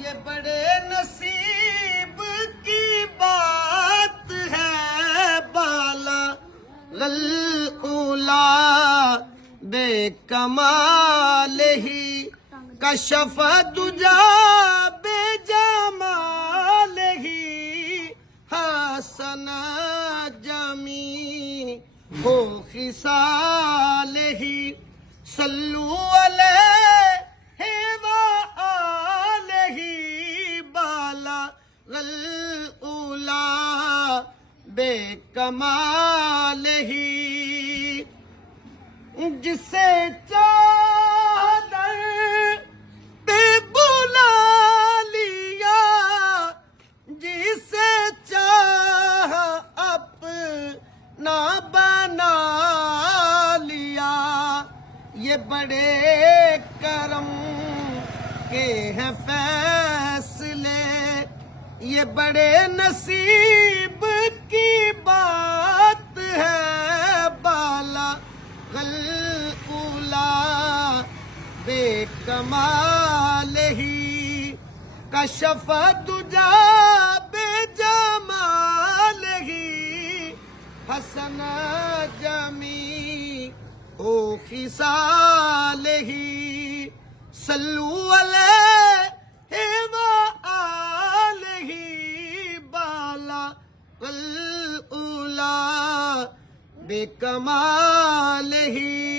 یہ بڑے نصیب کی بات ہے، بالا غلعلا بے کمال ہی کشف دجا بے جمال ہی حسن جمی ہو خصال ہی صلو علیہ وآلہ بالا غلعلا بے کمال ہی جسے چادر پہ بلا لیا، جسے چاہ اپنا بنا لیا، یہ بڑے کرم کے ہیں فیصلے، یہ بڑے نصیب کی بات ہے، بالا غلعلا بے کمال ہی کشف دجا بے جمال ہی حسن جمی ہو خصال ہی صلو علیہ وآلہ بالا غلعلا بے کمال ہی